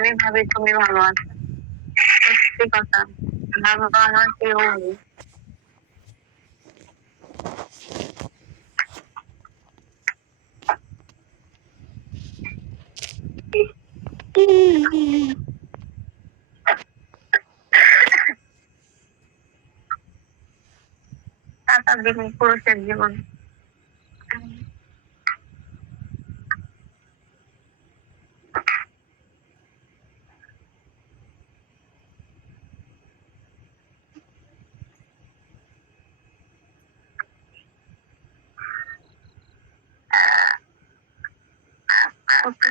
আমি ভাবি তুমি ভালো আছো। সত্যি কথা ভালো আমার কেউ নেই দিন পুরুষের জীবন।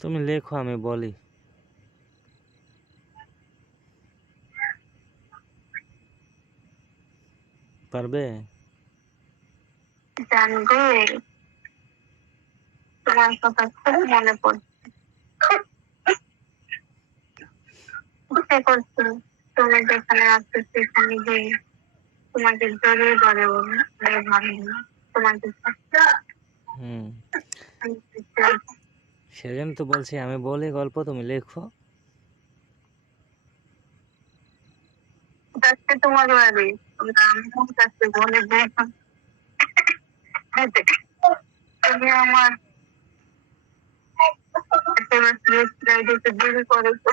তুমি লেখো আমি বলি। পারবে? জানবে। তোমার কথা খুব মনে পড়ছে। ইচ্ছে করছে তুমি যেখানে আছো সেখানে গিয়ে তোমাকে জড়িয়ে ধরে বলে না। তোমাকে হুম। সেজন্য তো বলছি আমি বলি গল্প তুমি লেখো। তোমার বাড়ি। যাচ্ছে বলে তুমি আমার দেরি করেছ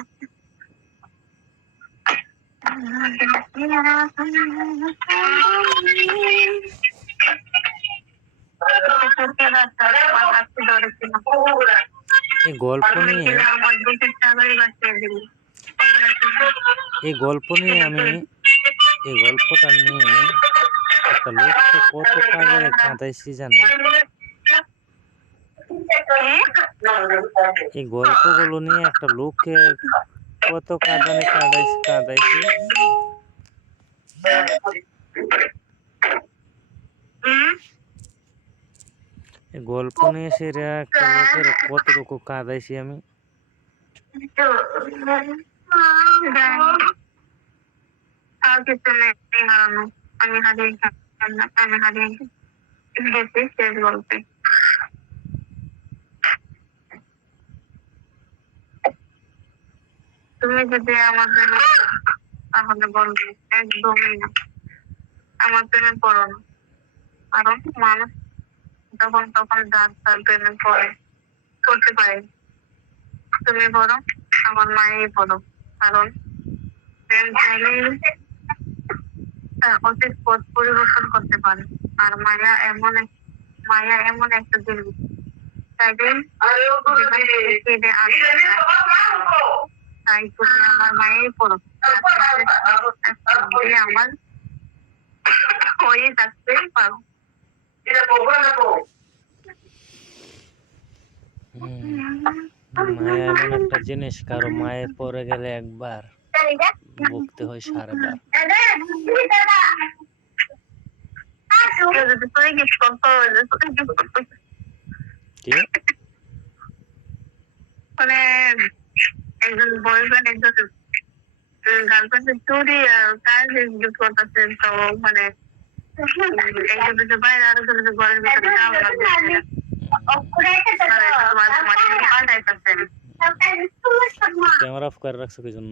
এই গল্প নিয়ে এই গল্প নিয়ে আমি এই গল্পটা নিয়ে একটা লোককে কত কাজে কাঁদাইছি জানো? এই গল্পগুলো নিয়ে একটা লোককে কত কাঁদানে কাঁদাইছি কাঁদাইছি গল্প নিয়ে সেটা একটা লোকের কতটুকু কাঁদাইছি আমি। হারানো আমি হারিয়ে আমি হারিয়ে গেছি শেষ গল্পে তুমি যদি আমাদের তাহলে বলবে একদমই না আমার প্রেমে পড়ো না কারণ মানুষ যখন তখন যার তার প্রেমে পড়ে করতে পারে তুমি পড়ো আমার মায়েরই পড়ো কারণ প্রেম চাইলেই অতীত পথ পরিবর্তন করতে পারে। আর মায়া এমন মায়া এমন একটা আসতে চায়। তাই তুমি আমার মায়ের পড়ো। আমার হয়ে থাকতে পারো। মায়া এমন একটা জিনিস, কারও মায়ে পড়ে গেলে একবার। ভুগতে হয় সারাবার মানে একজন বয়ফ্রেন্ড একজন গার্লফ্রেন্ডের চুরি কাজ গিফট করতেছে তো মানে একজন হচ্ছে বাইরে আর ঘরের ভিতরে যাওয়া লাগবে মানে মানে ক্যামেরা অফ করে রাখছো কি জন্য